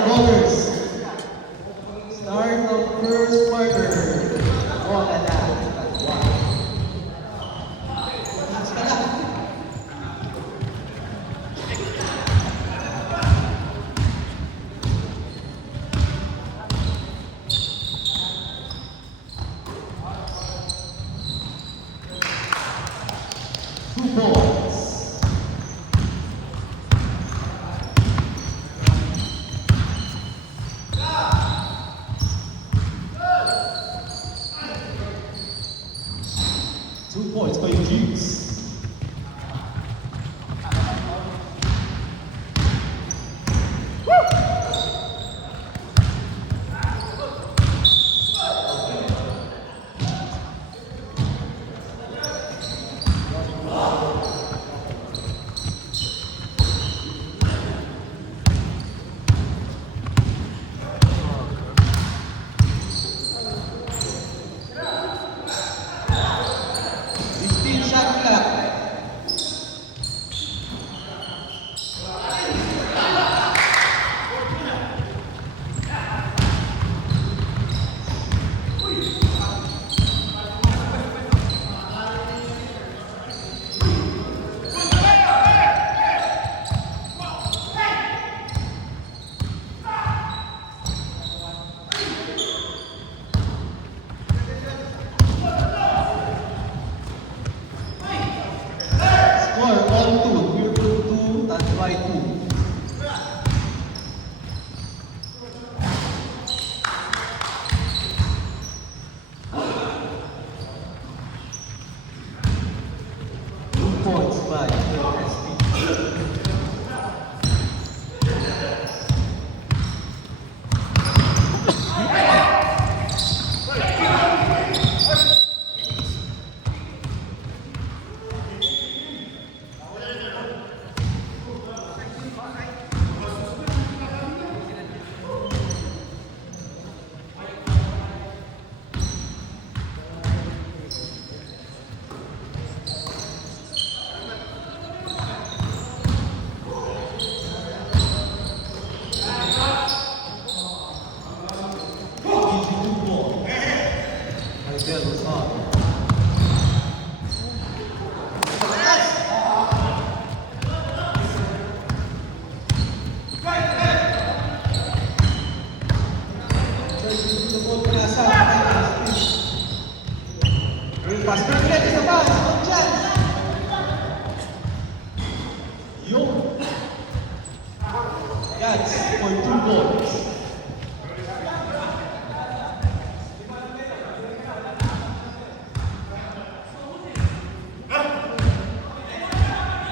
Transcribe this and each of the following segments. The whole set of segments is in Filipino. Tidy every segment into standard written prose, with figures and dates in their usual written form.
the bowlers. Start of first quarter. Bola na. 2 points. Points by Eugene.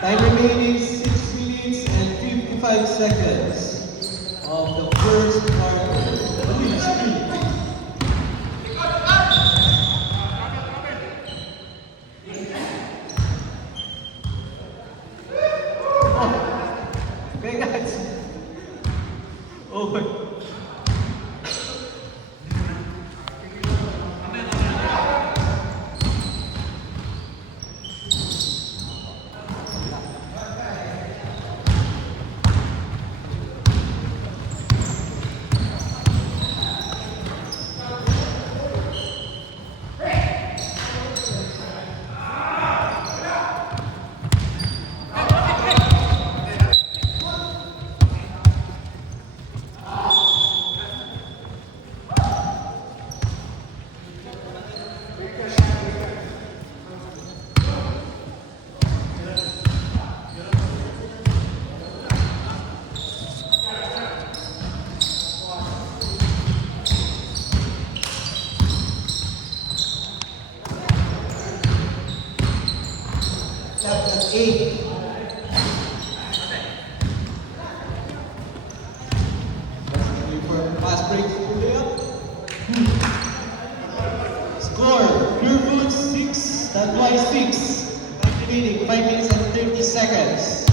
Time remaining 6 minutes and 55 seconds of the first quarter. Chapter 8. Fast break. Score, Pure Foods 6, Tanduay 6. Remaining 5 minutes and 30 seconds.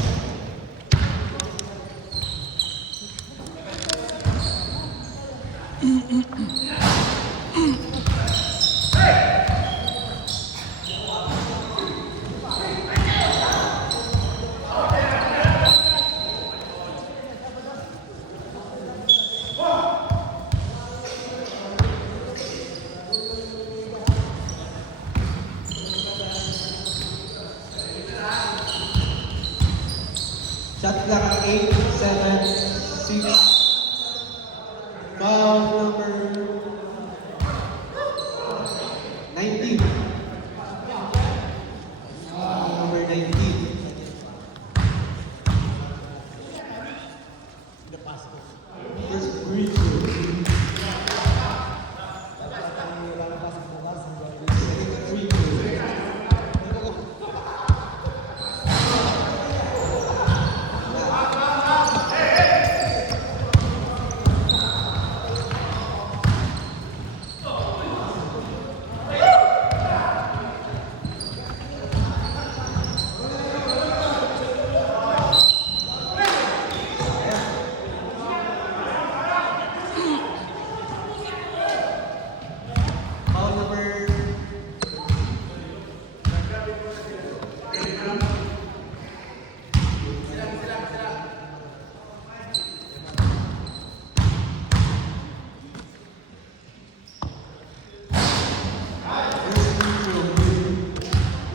Foul number 19. Foul number 19. First free throw. Second free throw. Foul number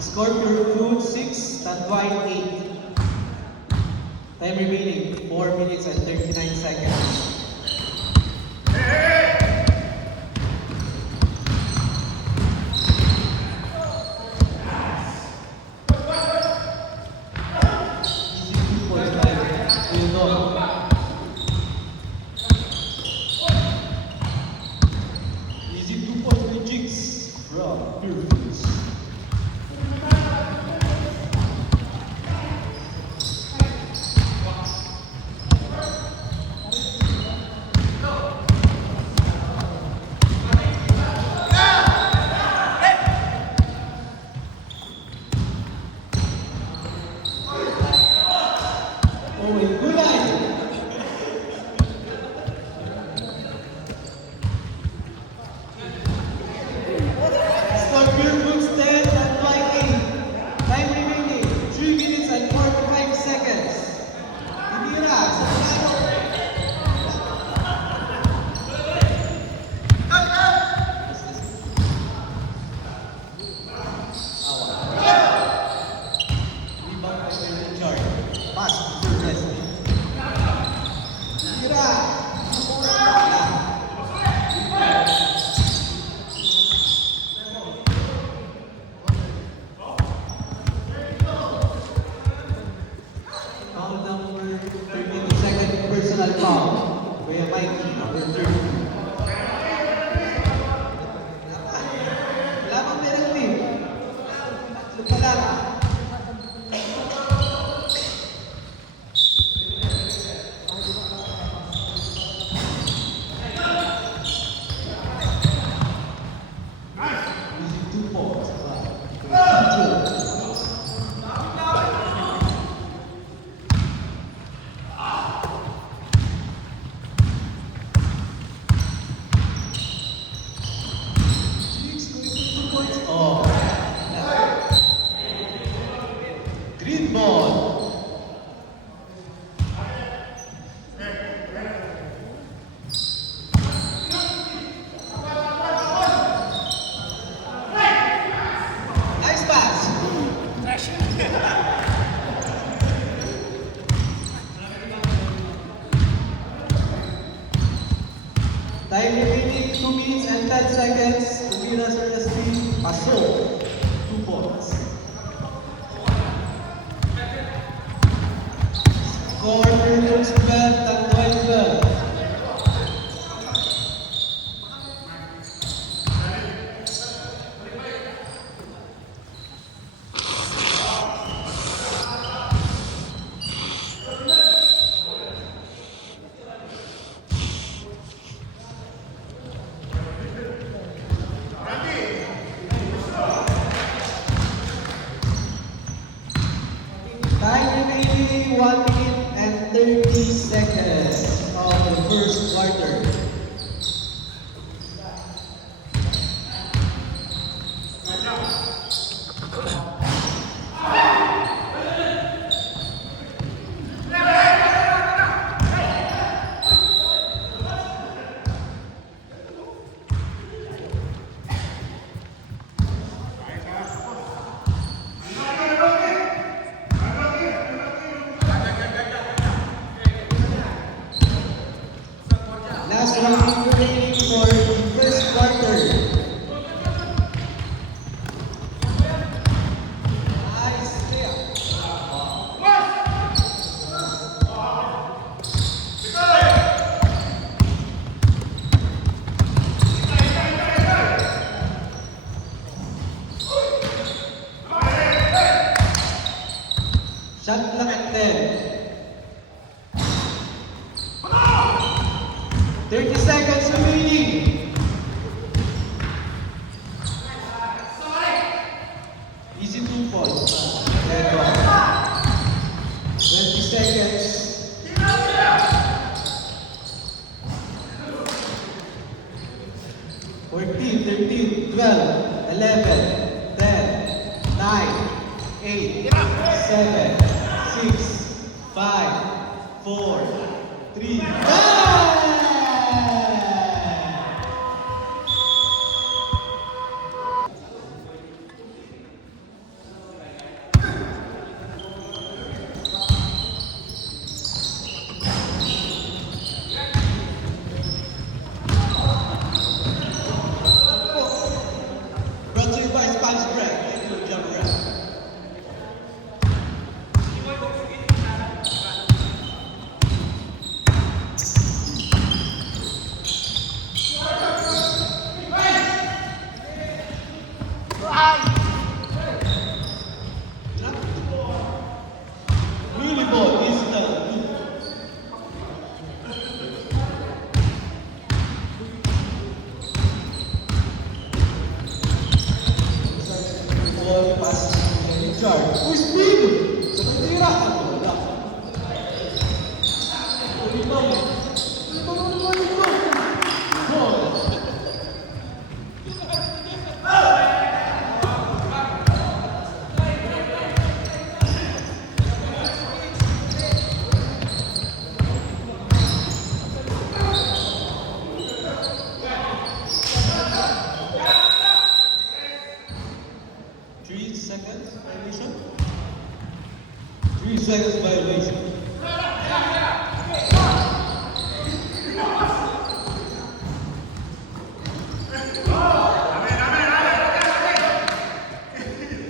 Scorpio Food 6, Tanduay 8. Time remaining 4 minutes and 39 seconds. Easy 2.5. Will not. Easy 2.3 jigs from Pure Foods. Oh, and good night. Scorpio Foods 10 and Flight 8. Time remaining 3 minutes and 45 seconds. Dimira, rebound by Kevin Chard. Pass to Leslie. Dimira. Foul number 32nd personal foul. Kuya Mikey, number 30. Wala pang penalty. Tatlo pa lang. Using 2 points. Oh. Green ball. Nice pass. Time remaining 2 minutes and 10 seconds. Dimira Seriously, pasok. 2 points. Scorpio Foods 12, Tanduay 12. Time remaining 1 minute and 30 seconds. 30 seconds remaining. Easy 2 points. There you go. 20 seconds. 14, 13, 12, 11, 10, 9, 8, 7, 6, 5, 4, 3, go! Brought to you by Spanish Bread. Thank you, John Bread. Really boy, this is the ball pass in charge. Uy, speed! Sa pagtira! Wala. Rebound. Goal. Three seconds violation. 3 seconds violation.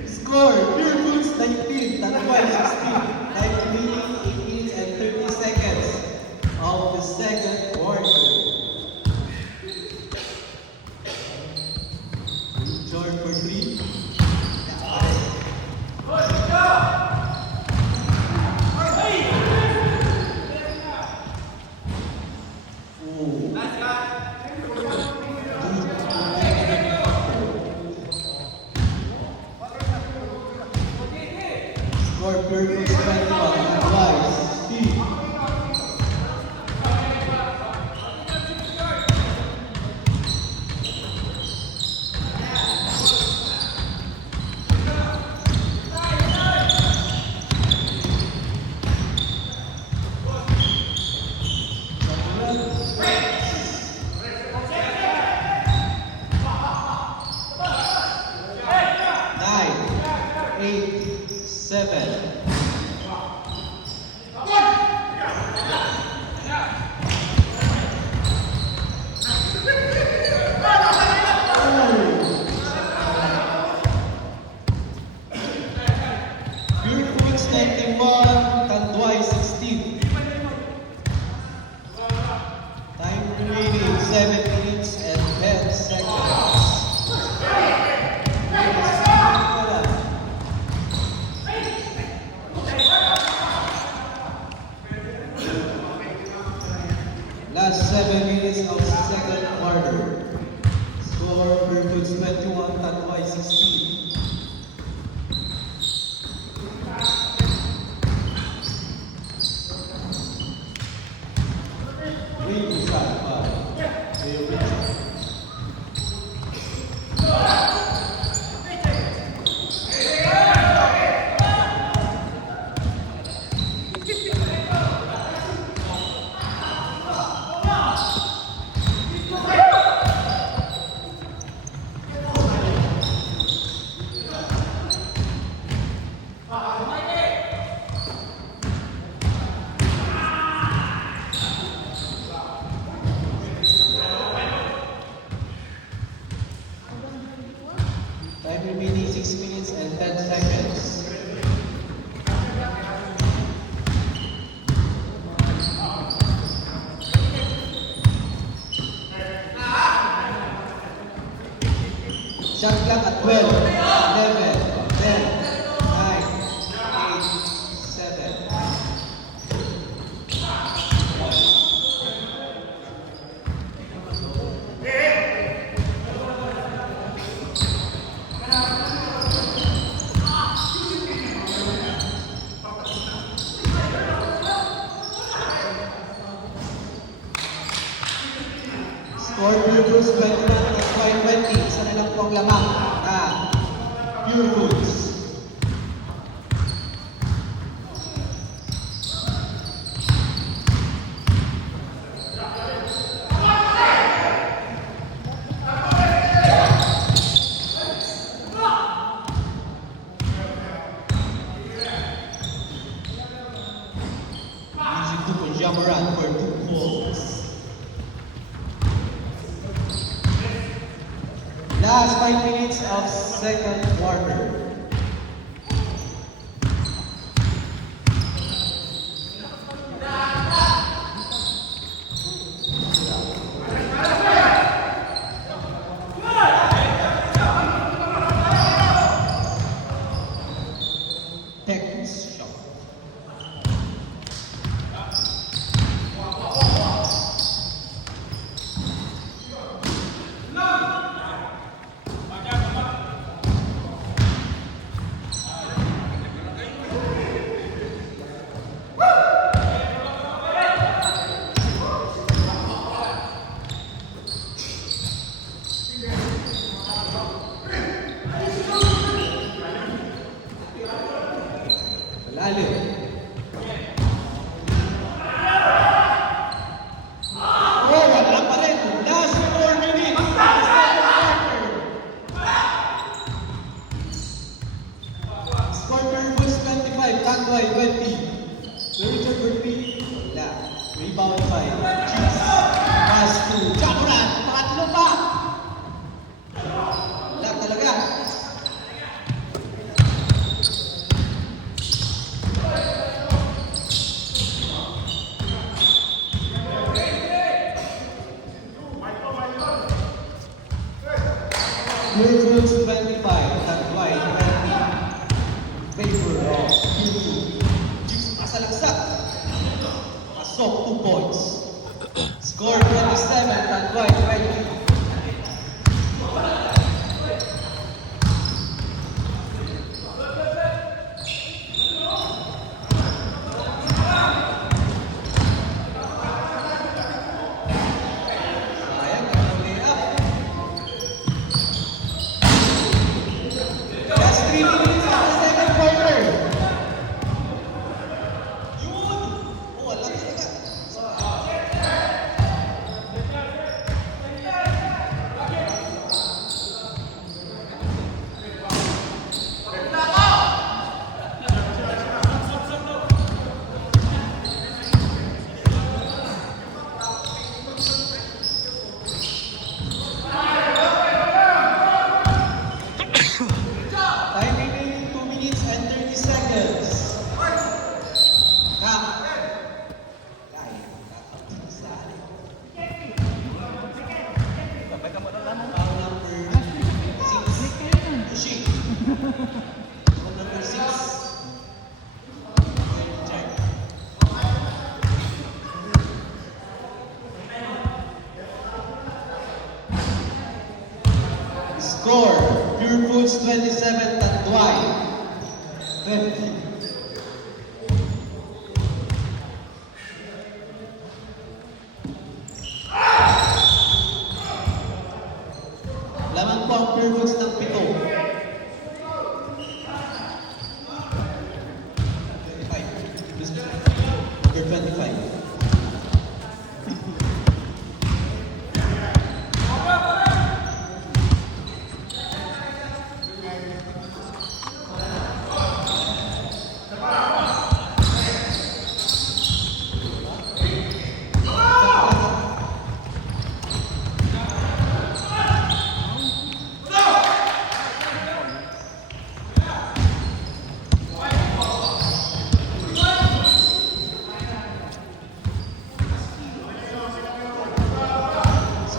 Score, Pure Foods 19, Tanduay 16. Time remaining 18 and 30 seconds of the second quarter. George for 3. Score Pure Foods 21, Tanduay 16. Nine, 8, 7. Pure Foods 91, Tanduay 16. Time remaining 7 minutes and 10 seconds. Last 7 minutes of second quarter. Score Pure Foods 21, Tanduay 16. Great shot by Leo Richard. Time remaining 6 minutes and 10 seconds. Shot clock at 12, 11, 10, 9, 8, 7. Score Pure Foods 21 at 20. Isa na lang po ang lamang na Pure Foods. Using 2 for Jamaran for 2 points. Last 5 minutes of second quarter. Tech's shot. Malalim. Oh, wala pa rin. Last 4 minutes. Score Pure Foods 25, Tanduay 20. Richard Burpee, wala. Rebound 5. Cheese. Pass to Jamaran. Pangatlo pa. Wala talaga. Pure Foods 25, Tanduay 20. Favor of Pure Foods. Cheese masalagsak. Pasok 2 points. Score 27, Tanduay 20. Sayang, layup. Last 3 minutes of the second quarter. Yun! Oh, wala talaga. Time remaining 2 minutes and 30 seconds. Kak. Foul number 6. Pushing. Foul number 6. Check. Score, Pure Foods 27, Tanduay 20. Lamang po ang Pure Foods ng 7. 25. Number 25.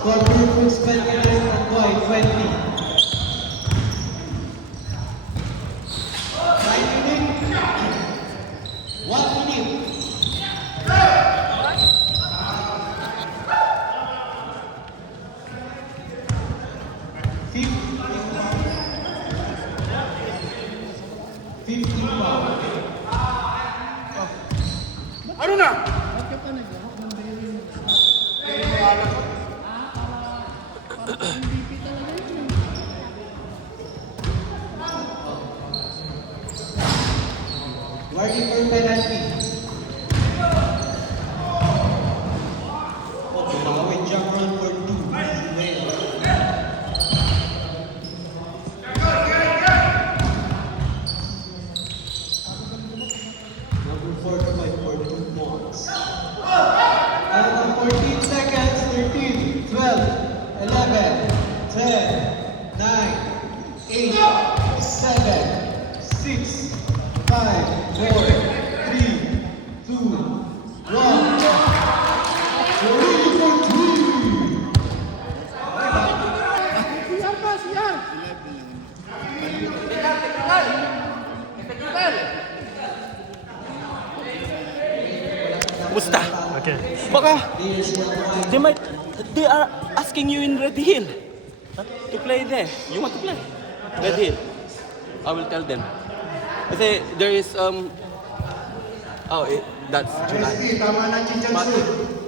Score Pure Foods 29, Tanduay 20. Time minute. 1 minute. Fifteen foul. Ano na? Bakit ka nag-ahok ng baby mo? Hindi mo alam. Ready for penalty. With jump run for 2. Number 45 for 2 points. Out of 14 seconds, 13, 12, 11, 10, 9, 8, 7, 6, 5, 4, 3, 2, 1. Musta? Okay. Baka they are asking you in Red Hill to play there. You want to play? Red Hill. I will tell them. I say there is that's July. But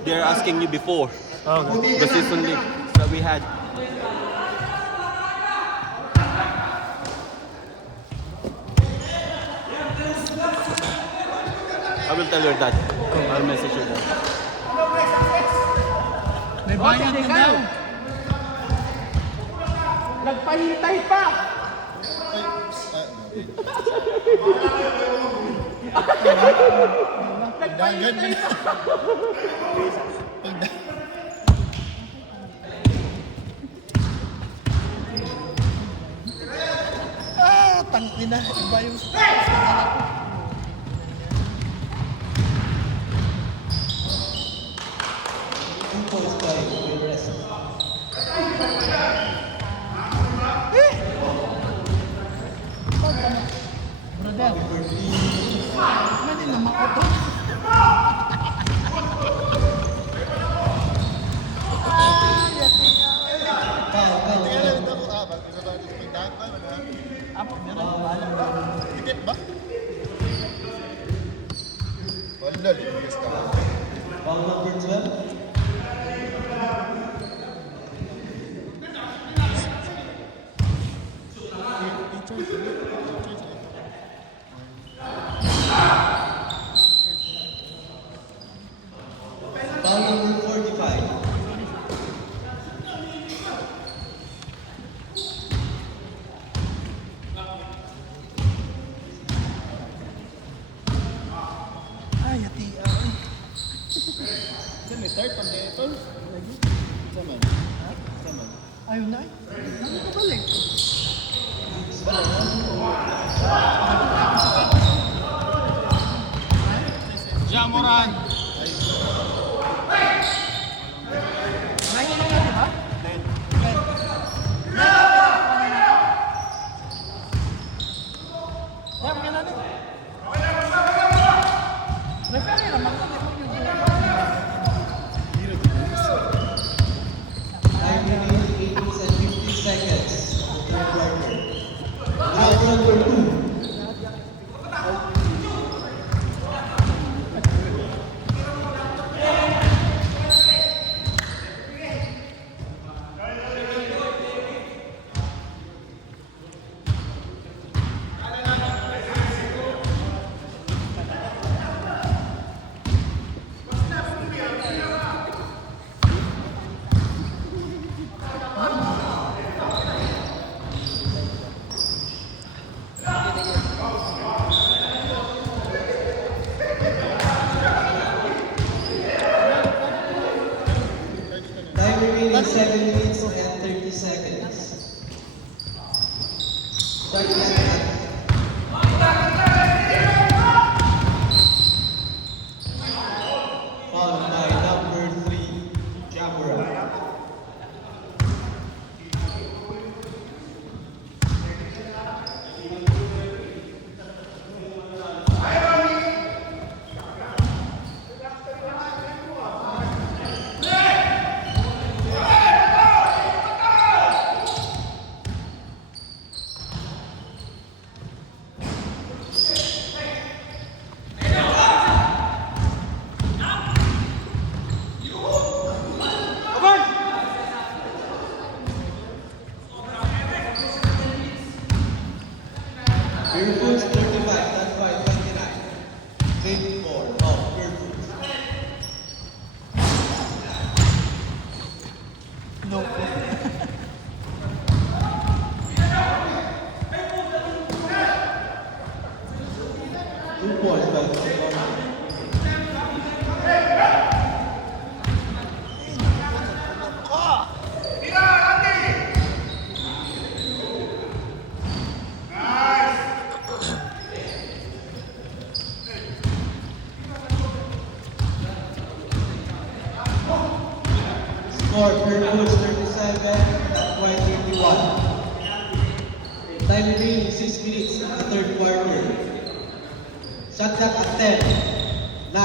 they're asking you before Okay. the season league that we had. I will tell your dad. I'll message your dad. May bayad na daw. Nagpahintay pa. Nagpahintay pa. Tangina, iba yung Points by the rest. brother. Ano na makoto? Dikit ba? Wala, linis ka. Foul number 12. Foul number 45. Ay, hati. Saan may third pang ito? Saman. Saman. Ayun na. Ano ka balik? Jamoran! Ayun na nga, di ba? Tama ka na din. Referee naman ka, di ba? Time remaining 8 minutes and 50 seconds. Third quarter. Foul number 2. Time remaining 7 minutes and 30 seconds. Start the second. Followed by number 3, Jamura. No. 2 points by Corner. Score Fairfield 37, White 31. Time remaining 6 minutes in the third quarter. Shot clock at 10, 9.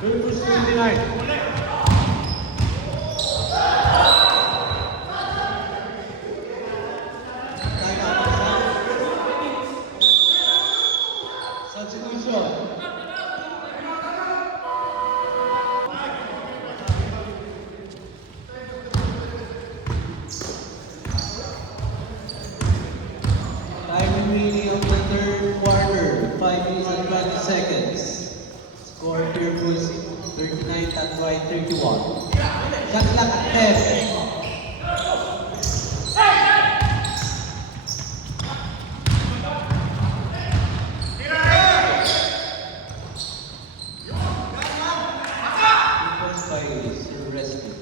Fairfield 29. Substitution. Time remaining of the third quarter, 5 minutes and 20 seconds. Score Fairfield 39, Tanway 31. Shot clock at 10. Defense by Sir Rescue.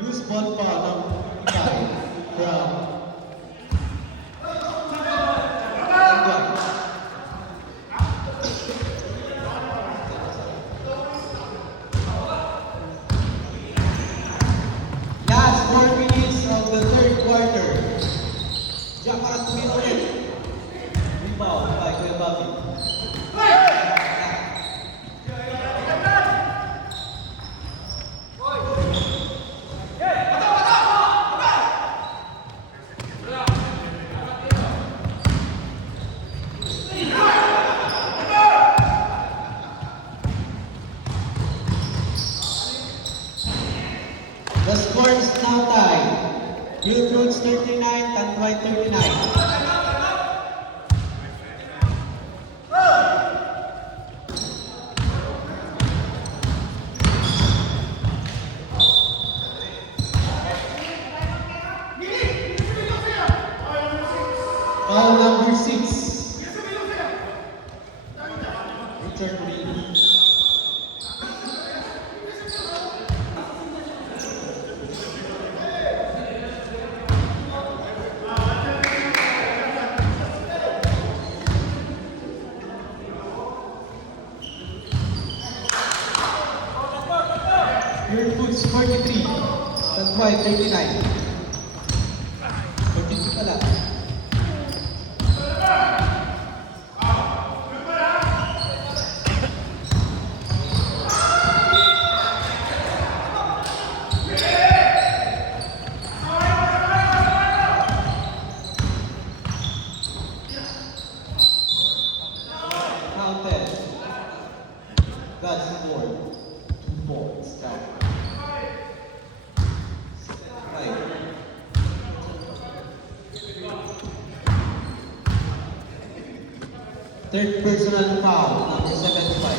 Use ball pa ng Ikay from Tangwan. Last 4 minutes of the third quarter. Diyan para tumino ulit. Rebound by Kuya Bobby. The score is now tied. Hillbrooks 39, Tanway 39. Foul number 6. Richard Green. Hillbrooks 43, Tanway 39. 42 pala. Counted. God's scored 2 points. Count. 5. Third personal foul, number 75.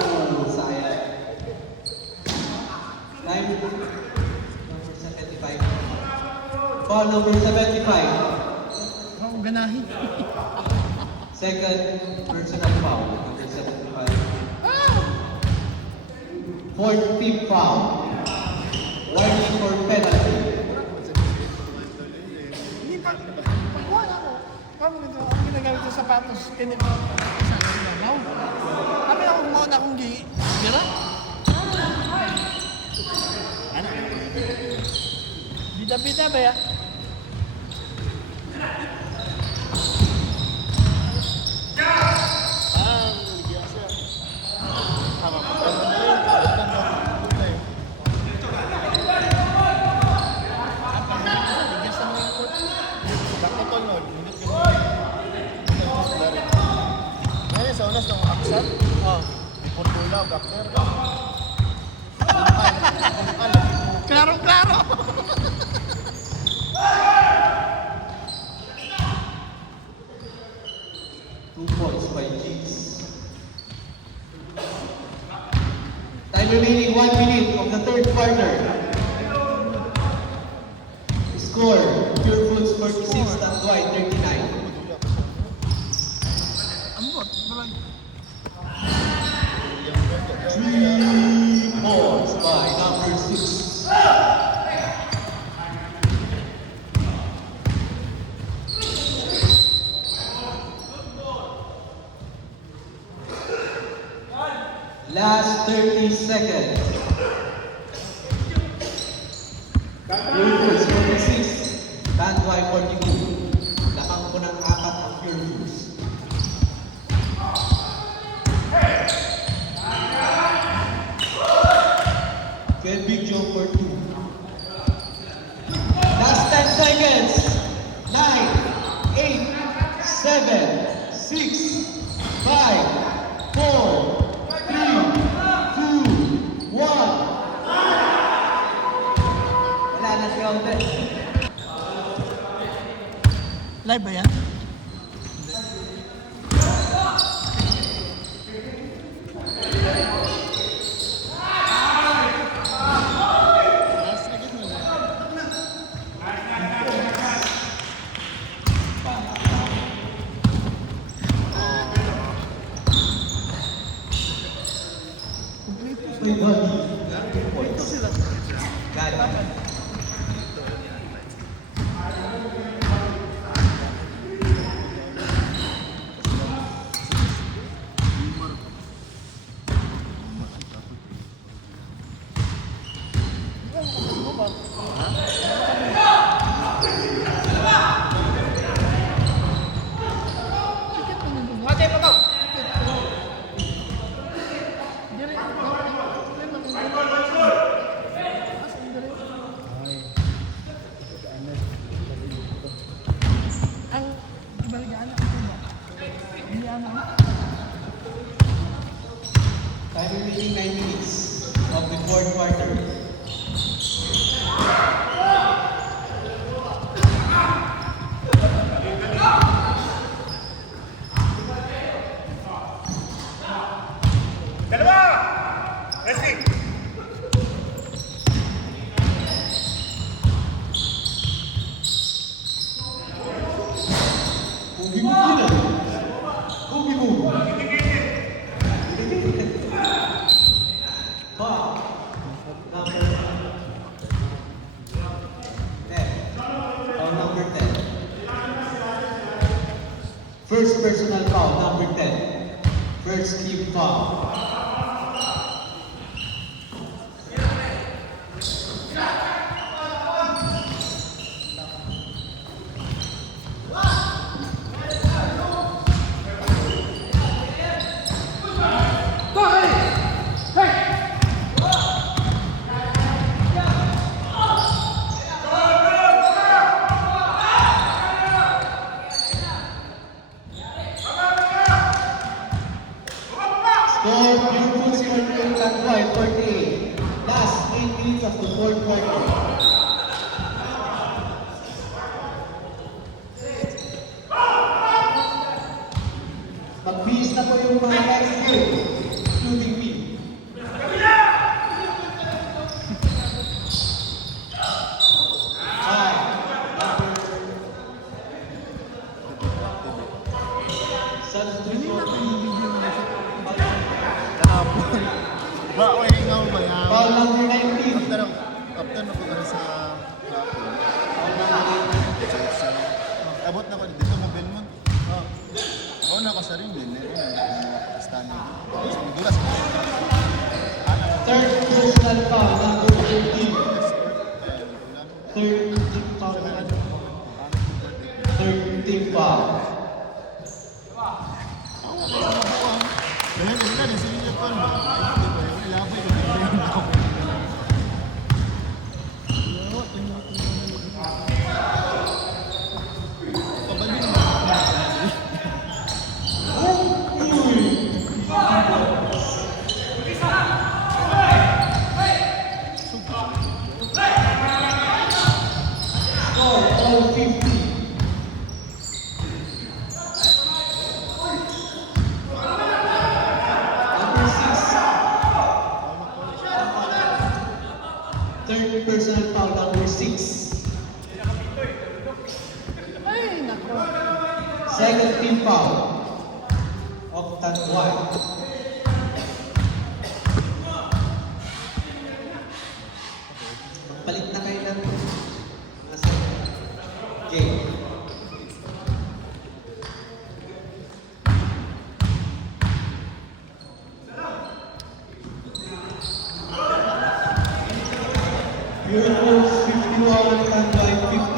Oh, sayang. Time number 75. Foul number 75. Ako ganahin. Second personal foul, number 75. Fourth, fifth foul. Warning for penalty. Hindi pa. Pagkuha na ako. Paano nito? Ang ginagamit sa sapatos. Kinip. Saan ang galaw? Kami ako mauna akong gira. Ano? Bida-bida ba ya? Sa unas ng aksat, putulaw, gapter. Klaro-klaro! Two points by Jigs. Time remaining 1 minute of the third quarter. Score, Pure Foods 46, Tanduay 39. Ambot, maray. 3 points by number 6. Last 30 seconds. Pure Foods 46, Tanduay 42. Lamang po ng 4 ang Pure Foods. Good big jump for 2. Last 10 seconds. 9, 8, 7, 6, 5, 4, 3, 2, 1. Wala na si Alden. Live ba yan? May body. Points. Got it. Ang ibaligaan ito ba? Hindi ano? Time remaining 9 minutes of the fourth quarter. Kugi mo yun ah. Kugi mo. Foul. Number 10. Foul number 10. First personal foul, number 10. First team foul. Score, Pure Foods 48, Tanduay 48. Last 8 minutes of the fourth quarter. Magbihis na po yung mga next game, including me. Number Kahapon. Ba, okay nga ako ba nga? Foul number 19. After na po na sa kahapon. Foul number 19. Abot na ko dito mo Belmont. Oh. Ako na ako sa ring din. Standing. So, madulas ko. Third personal foul, number 13. Third team foul. Third team foul. Kaya nila din sila niya pa. Ilapay ko din ako. Kabalin mo. Score, all 50. Number 6. Third personal foul, number 6. Ay, nako. Second team foul of that one. Palit na kayo ng nasa game. Miracles 51 and line 50.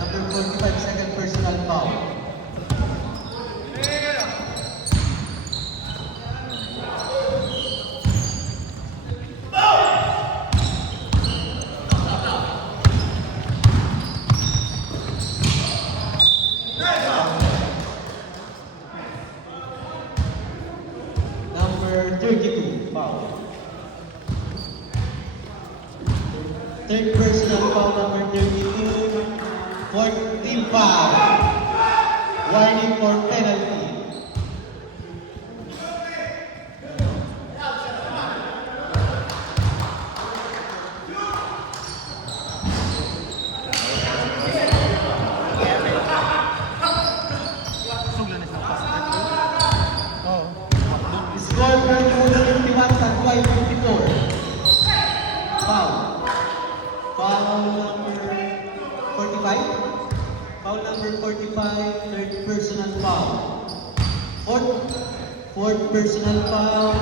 Number 45, second personal foul. Number 32, foul. Third personal foul, number 32. Fourth team foul. Warning for penalty. Score for Bulls 51, Tagway 54. Foul. Foul number 45. Foul number 45, third personal foul. Fourth personal foul.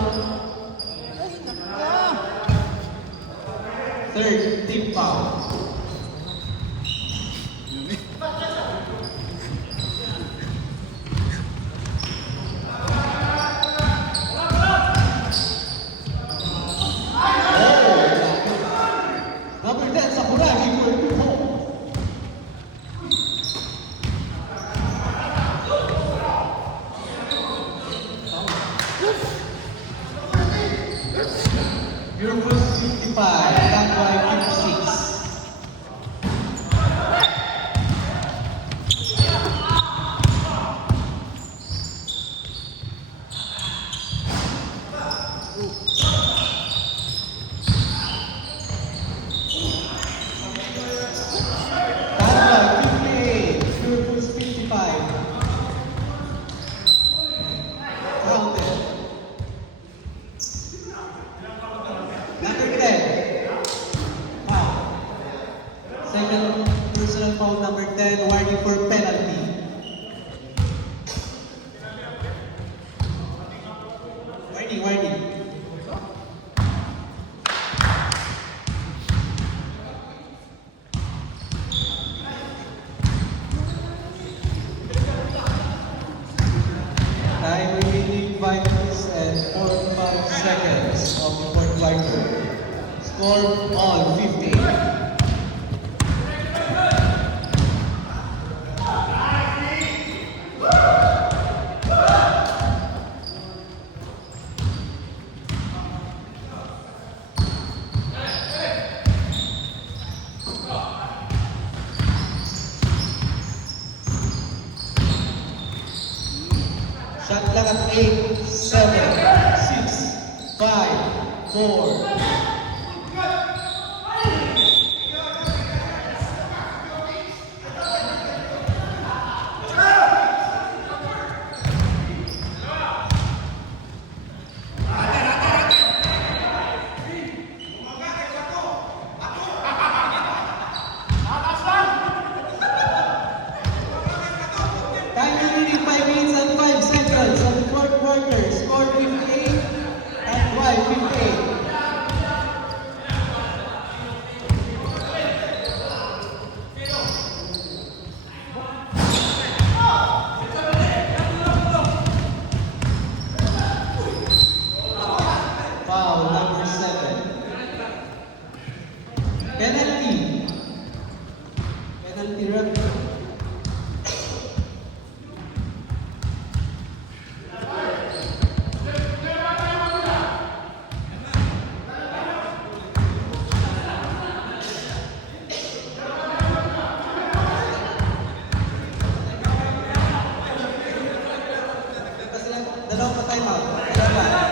Third team foul. Number 10, Sakuragi for 2 home. Miracles 55, Tagway 56. Tagway 58, Miracles 55. Counted. Number 10. Foul. Second personal foul, number 10, warning for penalty. Warning. Time remaining 5 minutes and 45 seconds of the fourth quarter. Score all 50. Shot clock at 8, 7, 6, 5, 4. Time remaining 5 minutes and 5 seconds of the fourth quarter. Score 58 and 58. Foul number 7. Penalty. Penalty run. Dalawa pa time out. Dalawa.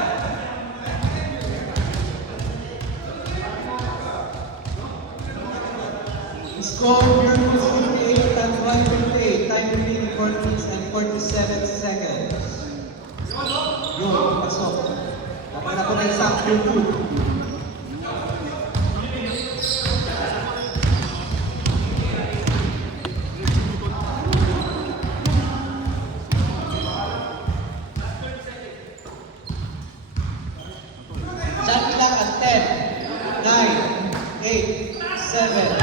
Score Miracle 58 and 158. Time remaining 4 minutes and 47 seconds. Yun, pasok. Kapag ako na isang food. Shot clock at 10, 9, 8, 7, 6.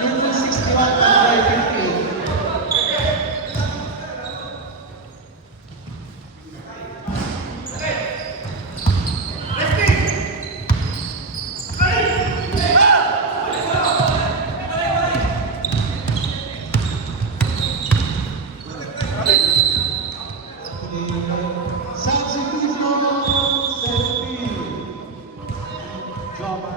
Miracle 61 and 58. Substitution 17. Joma.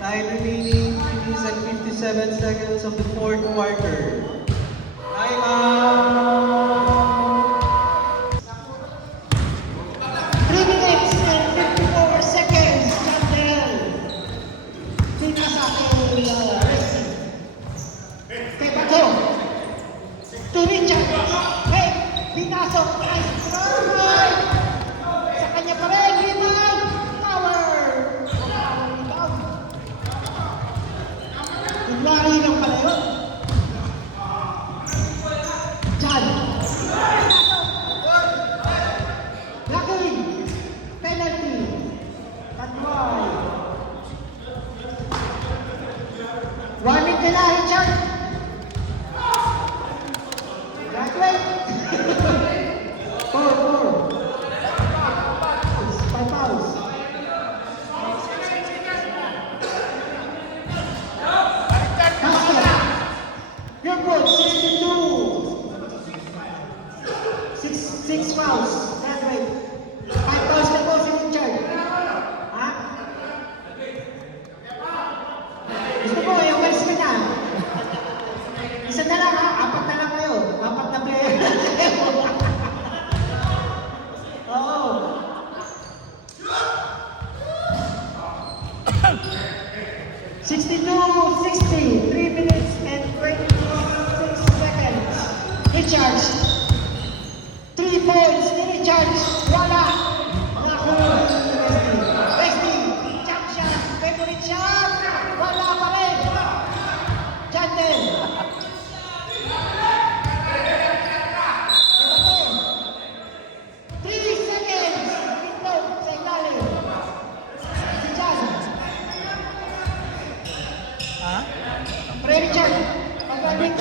Time remaining 3 minutes and 57 seconds of the fourth quarter. Time out. 3 minutes and 54 seconds, Chandel. Dito sa aking kay Bato. To Richard. Hey, pinasok. Nice try. Sa kanya pa rin. Rebound. Power. Rebound. Kunwari lang pala yun. Jan. Lucky. Penalty. Tanway. Warning nila, Richard. Graduate. 4. Five fouls. Basket. You're good. 62. Six fouls. Graduate. 5 fouls na po si Richard. Ha? Gusto mo, yung west ka na. Isa na lang ha. 4 na lang kayo. 4 na player. Oo. (62-60), 3 minutes and 26 seconds. Richards. 3 points ni Richards. Wala. Naku. Westy. Jump shot. Favorite shot. Wala pa rin. Chandel. 3 seconds. Reload sa ilalim. Si Jan. Ha? Pre Richard. Pag-walik.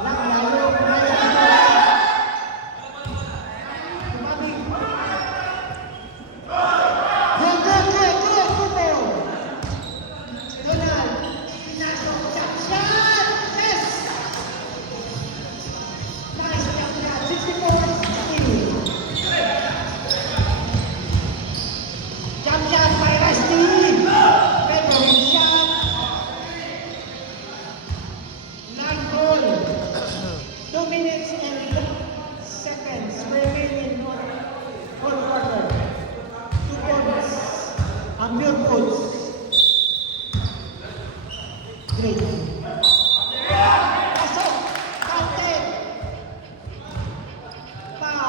Lang, lalo. Tumabig. Good. Kupo. Donald. Pinasok. Jump shot. Yes. Nice jump shot. 64-60.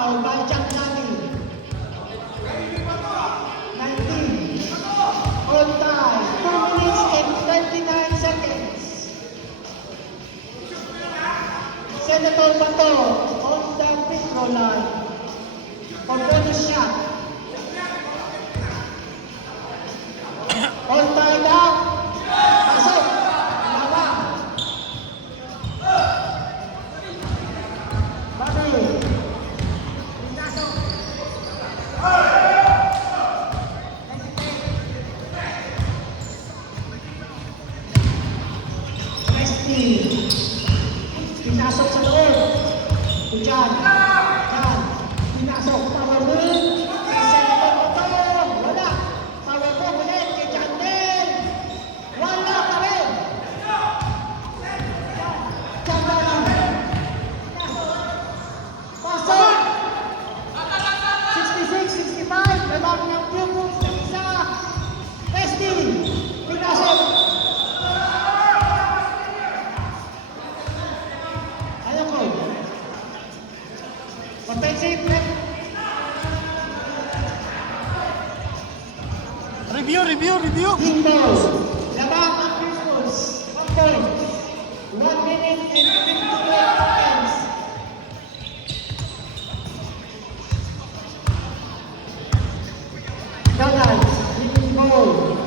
foul by Jack Nani. 19. On time. 2 minutes and 29 seconds. Senator Bato on the free throw line. For bonus shot. All tied up. Pasok. Lawa. Babi. Pinasok. Messi. Pinasok sa loob. Diyan. Diyan. Pinasok. Power move. Senator Bato. Wala. Power move ulit kay John Del. Wala pa rin. Diyan na lang. Pasok. 66, 65. Lamang ng Pupils ng isa. Messi. Pinasok. Ayaw ko. Offensive left. Review. Bingo. Labang ang Pupils. 1 point. 1 minute and 58 seconds. Donald. Leading goal.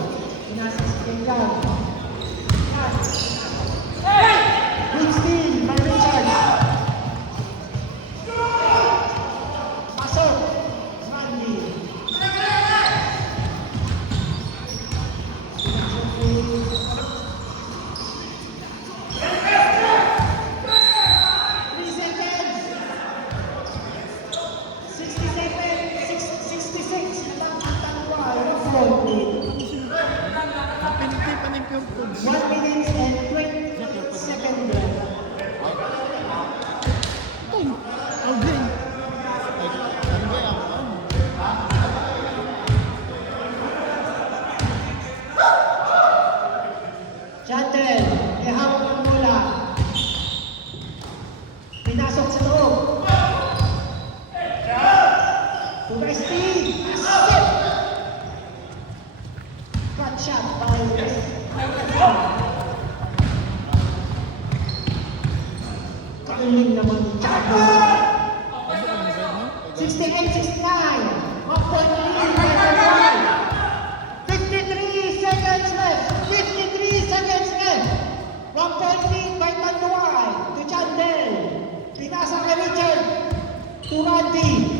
Pinasa si Kenyan. Good steal by Richard. Pasok. Randy. Three seconds. 66. Labang ang dalawa. Rough Pinitipan ni Pure Foods. 1 minute and 20 seconds. Ito, ang green. Ano ba yan? Chantel, may hawak ng bola. Pinasok sa loob. Tumesti. Asip. Front shot by Kailing naman ni Chaco. 68-69. 1 point lead by Kawhi. 53 seconds left. 53 seconds left. 1 point lead by Manduay to Chandel. Pinasa kay Richard. To Randy.